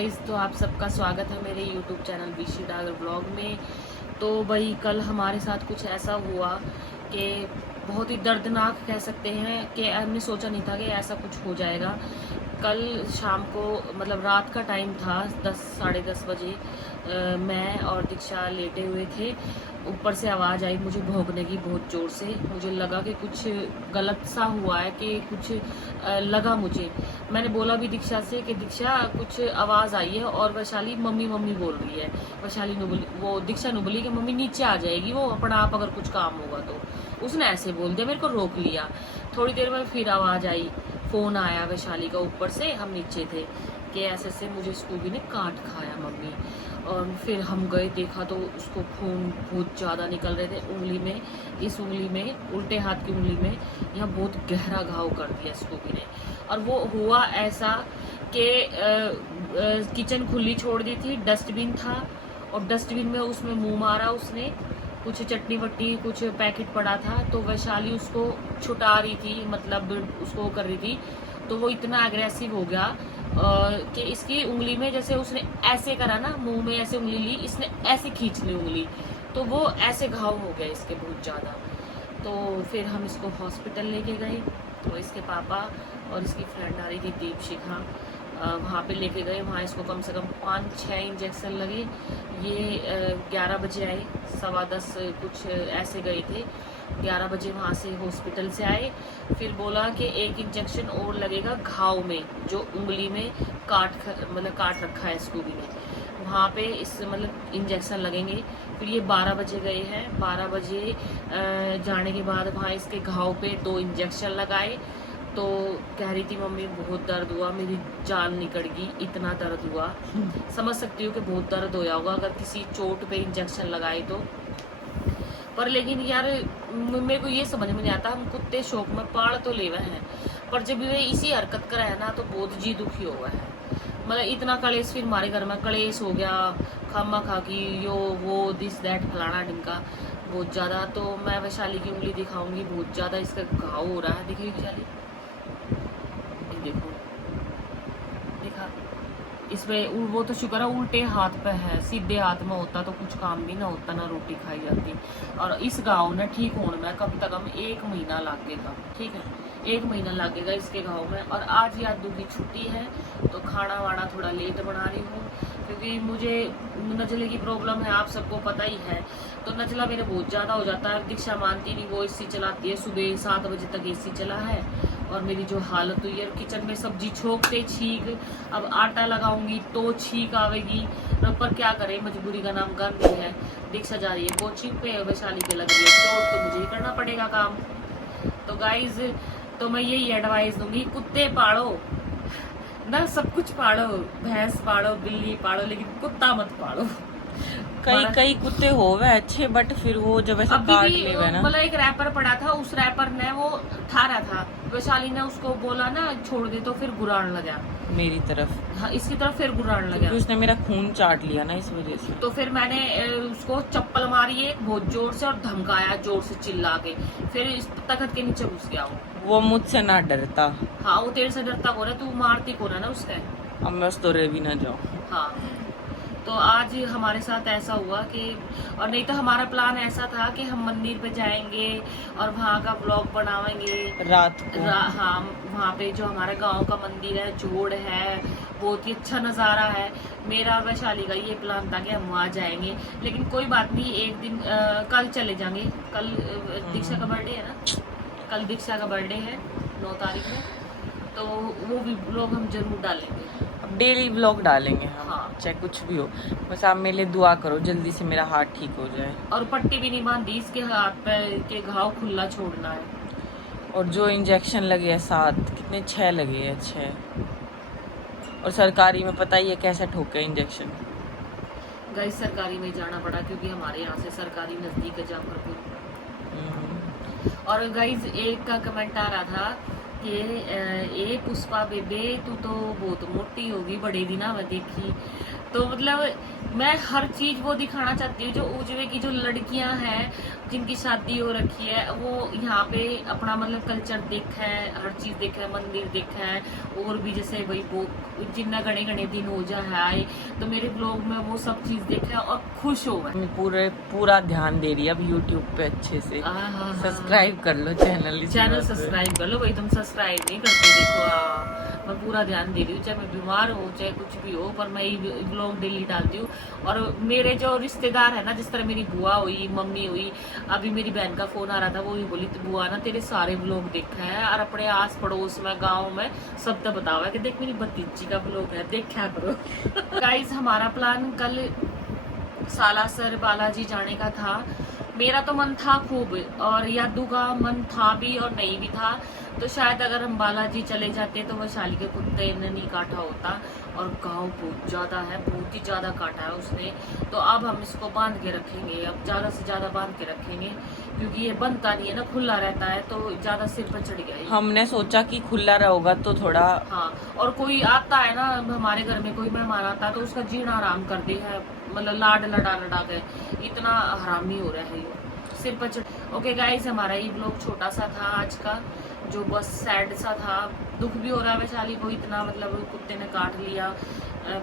Guys, तो आप सबका स्वागत है मेरे YouTube चैनल विशी डागर ब्लॉग में। तो भाई कल हमारे साथ कुछ ऐसा हुआ कि बहुत ही दर्दनाक कह सकते हैं कि हमने सोचा नहीं था कि ऐसा कुछ हो जाएगा। कल शाम को मतलब रात का टाइम था, 10 साढ़े 10 बजे मैं और दीक्षा लेटे हुए थे। ऊपर से आवाज़ आई मुझे भौंकने की बहुत ज़ोर से। मुझे लगा कि कुछ गलत सा हुआ है, कि कुछ लगा मुझे। मैंने बोला भी दीक्षा से कि दीक्षा कुछ आवाज़ आई है, और वैशाली मम्मी मम्मी बोल रही है। वैशाली ने बोली, वो दीक्षा ने बोली कि मम्मी नीचे आ जाएगी वो अपना आप, अगर कुछ काम होगा तो। उसने ऐसे बोल दिया, मेरे को रोक लिया। थोड़ी देर में फिर आवाज़ आई, फ़ोन आया वैशाली का ऊपर से। हम नीचे थे कि ऐसे ऐसे मुझे स्कूबी ने काट खाया मम्मी। और फिर हम गए, देखा तो उसको खून बहुत ज़्यादा निकल रहे थे उंगली में। इस उंगली में, उल्टे हाथ की उंगली में यहाँ बहुत गहरा घाव कर दिया स्कूबी ने। और वो हुआ ऐसा कि किचन खुली छोड़ दी थी, डस्टबिन था और डस्टबिन में उसमें मुंह मारा उसने। कुछ चटनी वट्टी कुछ पैकेट पड़ा था, तो वैशाली उसको छुटा रही थी, मतलब उसको कर रही थी। तो वो इतना एग्रेसिव हो गया कि इसकी उंगली में, जैसे उसने ऐसे करा ना, मुंह में ऐसे उंगली ली, इसने ऐसे खींच ली उंगली, तो वो ऐसे घाव हो गया इसके बहुत ज़्यादा। तो फिर हम इसको हॉस्पिटल लेके गए। तो इसके पापा और इसकी फ्रेंड आ रही थी दीपशिखा, वहाँ पे लेके गए। वहाँ इसको कम से कम 5-6 इंजेक्शन लगे। ये 11 बजे आए, 10:15 कुछ ऐसे गए थे। 11 बजे वहाँ से हॉस्पिटल से आए। फिर बोला कि एक इंजेक्शन और लगेगा घाव में, जो उंगली में काट रखा है स्कूबी ने, वहाँ पे इस मतलब इंजेक्शन लगेंगे। फिर ये 12 बजे गए हैं। 12 बजे जाने के बाद वहाँ इसके घाव पे 2 इंजेक्शन लगाए। तो कह रही थी मम्मी बहुत दर्द हुआ, मेरी जान निकल गई, इतना दर्द हुआ। समझ सकती हूँ कि बहुत दर्द होया होगा अगर किसी चोट पे इंजेक्शन लगाए तो। पर लेकिन यार मेरे को ये समझ में नहीं आता, हम कुत्ते शौक में पाल तो ले हुए हैं, पर जब वे इसी हरकत कर है ना तो बहुत जी दुखी हुआ है। मतलब इतना कलेश, फिर हमारे घर में कलेश हो गया, खामा खा की यो वो दिस दैट फलाना ढिमका बहुत ज़्यादा। तो मैं वैशाली की उंगली दिखाऊंगी, बहुत ज़्यादा इसका घाव हो रहा है। देखिए वैशाली, देखो देखा इसमें। वो तो शुक्र है उल्टे हाथ पे है, सीधे हाथ में होता तो कुछ काम भी ना होता, ना रोटी खाई जाती। और इस घाव ने ठीक होने में कम से कम 1 महीना लगेगा। ठीक है, 1 महीना लगेगा इसके घाव में। और आज यादू की छुट्टी है तो खाना वाना थोड़ा लेट बना रही हूँ, क्योंकि मुझे नजले की प्रॉब्लम है, आप सबको पता ही है। तो नजला मेरे बहुत ज़्यादा हो जाता है। दीक्षा मानती नहीं, वो एसी चलाती है, सुबह 7 बजे तक एसी चला है। और मेरी जो हालत हुई है, किचन में सब्जी छोंकते छींक, अब आटा लगाऊंगी तो छींक आवेगी। पर क्या करें, मजबूरी का नाम गंद ही है। दीक्षा जा रही है कोचिंग पे, वैशाली पे लग रही है चोट, तो मुझे ही करना पड़ेगा काम। तो गाइज, तो मैं यही एडवाइस दूंगी, कुत्ते पालो ना, सब कुछ पालो, भैंस पालो, बिल्ली पालो, लेकिन कुत्ता मत पालो। कई कई कुत्ते होवे अच्छे, बट फिर वो जब ऐसे अभी काट भी लेवे ना। मतलब एक रैपर पड़ा था, उस रैपर ने वो ठारा था, वैशाली ने उसको बोला ना छोड़ दे, तो फिर गुरान लगा मेरी तरफ, हाँ, इसकी तरफ फिर गुरान लगा। क्योंकि उसने मेरा खून चाट लिया ना, इस वजह से। तो फिर मैंने उसको चप्पल मारी है बहुत जोर से, और धमकाया जोर से चिल्ला के। फिर इस तख्त के नीचे घुस गया वो मुझसे ना डरता। हाँ, वो तेरे से डरता कौन है, तू मारती कौन है ना उसके। अब मैं उस दौरे भी ना जाऊँ। हाँ, तो आज हमारे साथ ऐसा हुआ कि, और नहीं तो हमारा प्लान ऐसा था कि हम मंदिर पे जाएंगे और वहाँ का ब्लॉग बनावेंगे रात को। हाँ, वहाँ पे जो हमारे गांव का मंदिर है, जोड़ है, बहुत ही अच्छा नज़ारा है। मेरा और वैशाली का ये प्लान था कि हम वहाँ जाएंगे, लेकिन कोई बात नहीं, एक दिन कल चले जाएंगे। कल दीक्षा का बर्थडे है ना, कल दीक्षा का बर्थडे है 9 तारीख में, तो वो भी ब्लॉग हम जरूर डालेंगे। अब डेली ब्लॉग डालेंगे हम, हाँ, चाहे कुछ भी हो। बस आप मेरे लिए दुआ करो, जल्दी से मेरा हाथ ठीक हो जाए। और पट्टी भी नहीं बांधी, इसके हाथ पे के घाव खुला छोड़ना है। और जो इंजेक्शन लगे हैं 7, कितने 6 लगे हैं 6। और सरकारी में पता ही है कैसे ठोके इंजेक्शन। गाइस सरकारी में जाना पड़ा, क्योंकि हमारे यहाँ से सरकारी नजदीक है जाफरपुर। और गाइस एक का कमेंट आ रहा था कि ए पुष्पा बेबे तू तो बहुत मोटी होगी, बड़े दिना में देखी। तो मतलब मैं हर चीज वो दिखाना चाहती हूँ जो उजवे की जो लड़कियां हैं, जिनकी शादी हो रखी है वो यहाँ पे अपना मतलब कल्चर देखा है, हर चीज देखा है, मंदिर देखा है, और भी जैसे वही वो जिन्ना घने घने दिन हो जा है आए, तो मेरे ब्लॉग में वो सब चीज देखा है और खुश हो गए। पूरा ध्यान दे रही है अब यूट्यूब पे अच्छे से। सब्सक्राइब कर लो चैनल सब्सक्राइब कर लो भाई, तुम सब्सक्राइब नहीं करते, देखो मैं पूरा ध्यान दे रही हूँ, चाहे मैं बीमार हूँ चाहे कुछ भी हो, पर मैं ब्लॉग डेली डालती हूँ। और मेरे जो रिश्तेदार है ना, जिस तरह मेरी बुआ हुई, मम्मी हुई, अभी मेरी बहन का फोन आ रहा था, वो भी बोली तो बुआ ना तेरे सारे ब्लॉग देखा है, और अपने आस पड़ोस में गाँव में सब तक बतावा है कि देख मेरी भतीजी का ब्लॉग है, देखा करो। गाइस हमारा प्लान कल सालासर बालाजी जाने का था। मेरा तो मन था खूब, और यादू का मन था भी और नहीं भी था। तो शायद अगर हम बालाजी चले जाते तो वैशाली के कुत्ते ने नहीं काटा होता, और गांव बहुत ज़्यादा है, बहुत ही ज़्यादा काटा है उसने। तो अब हम इसको बांध के रखेंगे, अब ज़्यादा से ज़्यादा बांध के रखेंगे, क्योंकि ये बनता नहीं है ना, खुला रहता है तो ज़्यादा सिर पर चढ़ गया। हमने सोचा कि खुला रहोगा तो थोड़ा, हाँ, और कोई आता है ना हमारे घर में, कोई मेहमान आता है तो उसका जीना आराम कर दे है, मतलब लाड लड़ा लड़ा के, इतना हरामी हो रहा है ये सिर पर चढ़। ओके गाइस, हमारा ये ब्लॉग छोटा सा था आज का, जो बस सैड सा था। दुख भी हो रहा है वैशाली को, इतना मतलब कुत्ते ने काट लिया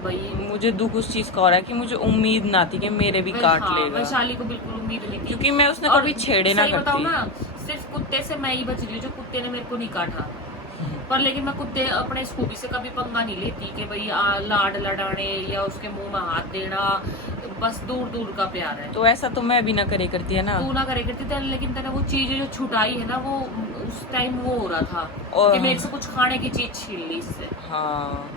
भाई। मुझे दुख उस चीज का हो रहा है कि मुझे उम्मीद ना थी कि मेरे भी काट लेगा। वैशाली को बिल्कुल उम्मीद नहीं थी, क्योंकि मैं उसने कभी छेड़े ना करती। बताऊं ना, सिर्फ कुत्ते से मैं ही बच रही हूँ, जो कुत्ते ने मेरे को नहीं काटा। पर लेकिन मैं कुत्ते अपने स्कूबी से कभी पंगा नहीं लेती कि भाई लाड लड़ाने या उसके मुंह में हाथ देना, बस दूर दूर का प्यार है। तो ऐसा तो मैं भी ना करे करती है ना, तू ना करे करती थी, लेकिन तेने वो चीज जो छुटाई है ना, वो उस टाइम वो हो रहा था कि मेरे से कुछ खाने की चीज छीन ली इससे। हाँ,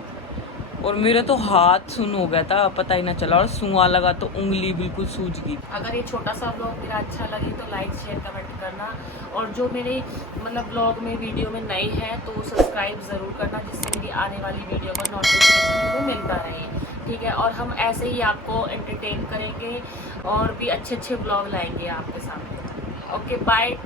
और मेरा तो हाथ सुन हो गया था, पता ही ना चला, और सुआ लगा तो उंगली बिल्कुल सूज गई। अगर ये छोटा सा ब्लॉग मेरा अच्छा लगे तो लाइक शेयर कमेंट करना, और जो मेरे मतलब ब्लॉग में वीडियो में नए हैं तो सब्सक्राइब ज़रूर करना, जिससे मेरी आने वाली वीडियो का नोटिफिकेशन वो मिलता रहे, ठीक है। और हम ऐसे ही आपको एंटरटेन करेंगे और भी अच्छे अच्छे ब्लॉग लाएंगे आपके सामने। Okay bye.